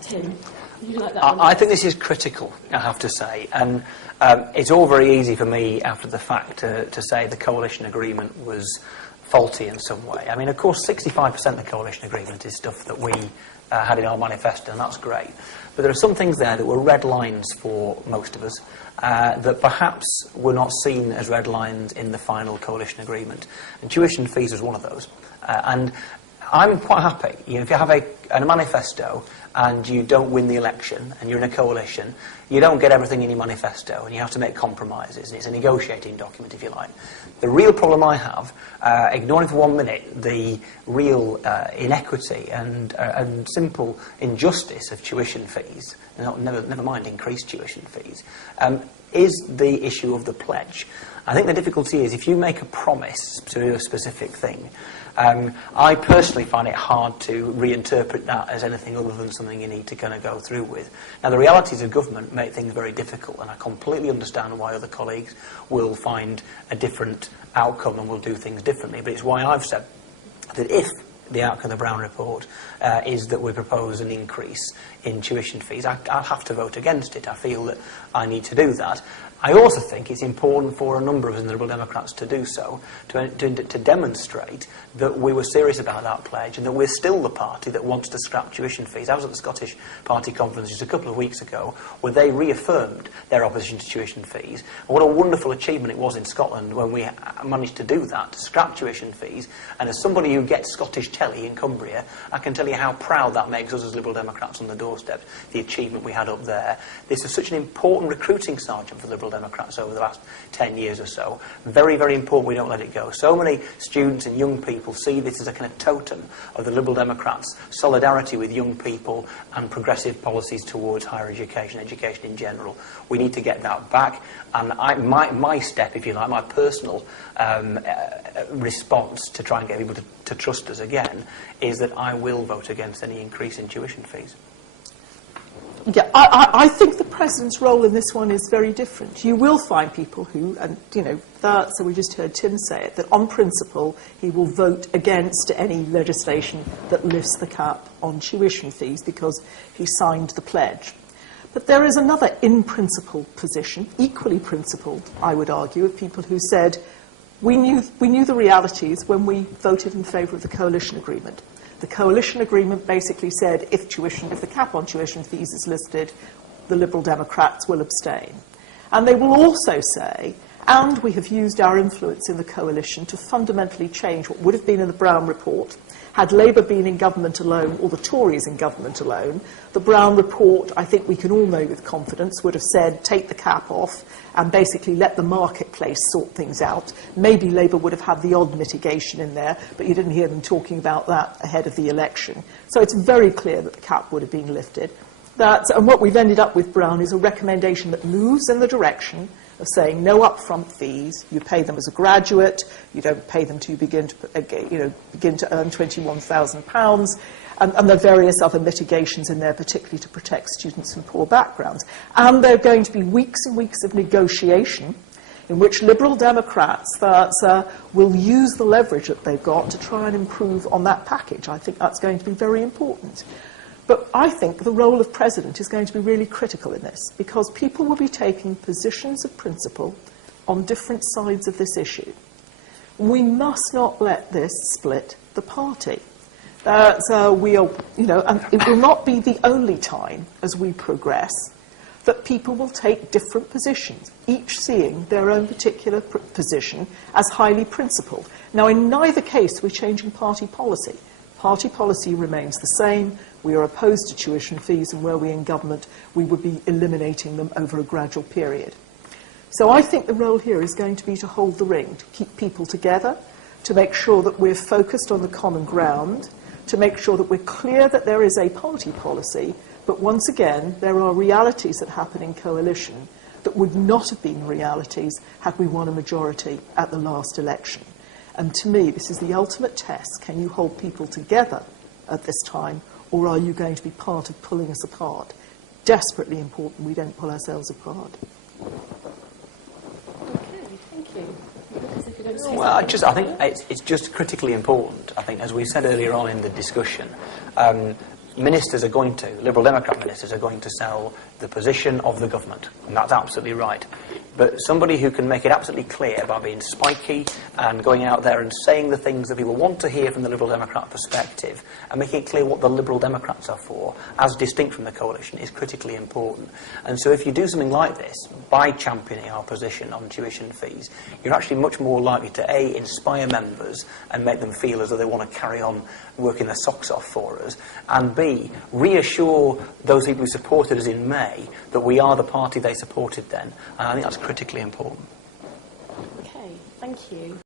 Tim, you like that I think this is critical, I have to say, and it's all very easy for me after the fact to say the coalition agreement was faulty in some way. I mean, of course, 65% of the coalition agreement is stuff that we had in our manifesto, and that's great. But there are some things there that were red lines for most of us that perhaps were not seen as red lines in the final coalition agreement. And tuition fees was one of those. And I'm quite happy. You know, if you have a manifesto and you don't win the election and you're in a coalition, you don't get everything in your manifesto and you have to make compromises. And it's a negotiating document, if you like. The real problem I have, ignoring for 1 minute the real inequity and simple injustice of tuition fees, never mind increased tuition fees, is the issue of the pledge. I think the difficulty is if you make a promise to do a specific thing, I personally find it hard to reinterpret that as anything other than something you need to kind of go through with. Now, the realities of government make things very difficult, and I completely understand why other colleagues will find a different outcome and will do things differently. But it's why I've said that if the outcome of the Brown report is that we propose an increase in tuition fees, I'll have to vote against it. I feel that I need to do that. I also think it's important for a number of us in the Liberal Democrats to do so, to demonstrate that we were serious about that pledge and that we're still the party that wants to scrap tuition fees. I was at the Scottish Party conference just a couple of weeks ago where they reaffirmed their opposition to tuition fees. And what a wonderful achievement it was in Scotland when we managed to do that, to scrap tuition fees. And as somebody who gets Scottish telly in Cumbria, I can tell you how proud that makes us as Liberal Democrats on the doorstep, the achievement we had up there. This is such an important recruiting sergeant for Liberal Democrats over the last 10 years or so. Very, very important we don't let it go. So many students and young people see this as a kind of totem of the Liberal Democrats' solidarity with young people and progressive policies towards higher education in general. We need to get that back. And my step, if you like, my personal response to try and get people to trust us again is that I will vote against any increase in tuition fees. Yeah, I think the President's role in this one is very different. You will find people who, and you know, so we just heard Tim say it, that on principle he will vote against any legislation that lifts the cap on tuition fees because he signed the pledge. But there is another in-principle position, equally principled, I would argue, of people who said, we knew the realities when we voted in favour of the coalition agreement. The coalition agreement basically said if the cap on tuition fees is lifted, the Liberal Democrats will abstain. And they will also say, and we have used our influence in the coalition to fundamentally change what would have been in the Brown report. Had Labour been in government alone, or the Tories in government alone, the Brown report, I think we can all know with confidence, would have said take the cap off and basically let the marketplace sort things out. Maybe Labour would have had the odd mitigation in there, but you didn't hear them talking about that ahead of the election. So it's very clear that the cap would have been lifted. And what we've ended up with, Brown, is a recommendation that moves in the direction of saying no upfront fees. You pay them as a graduate. You don't pay them till you begin to earn £21,000, and there are various other mitigations in there, particularly to protect students from poor backgrounds. And there are going to be weeks and weeks of negotiation in which Liberal Democrats will use the leverage that they've got to try and improve on that package. I think that's going to be very important. But I think the role of President is going to be really critical in this, because people will be taking positions of principle on different sides of this issue. We must not let this split the party. And it will not be the only time as we progress that people will take different positions, each seeing their own particular position as highly principled. Now, in neither case, we're changing party policy. Party policy remains the same. We are opposed to tuition fees, and were we in government, we would be eliminating them over a gradual period. So I think the role here is going to be to hold the ring, to keep people together, to make sure that we're focused on the common ground, to make sure that we're clear that there is a party policy, but once again, there are realities that happen in coalition that would not have been realities had we won a majority at the last election. And to me, this is the ultimate test. Can you hold people together at this time, or are you going to be part of pulling us apart? Desperately important we don't pull ourselves apart. Okay, thank you. Well, I think it's just critically important. I think, as we said earlier on in the discussion, ministers are going to, Liberal Democrat ministers are going to sell the position of the government, and that's absolutely right. But somebody who can make it absolutely clear by being spiky and going out there and saying the things that people want to hear from the Liberal Democrat perspective and making it clear what the Liberal Democrats are for, as distinct from the coalition, is critically important. And so if you do something like this, by championing our position on tuition fees, you're actually much more likely to, A, inspire members and make them feel as though they want to carry on working their socks off for us, and B, reassure those people who supported us in May that we are the party they supported then. And I think that's critically important. Okay, thank you.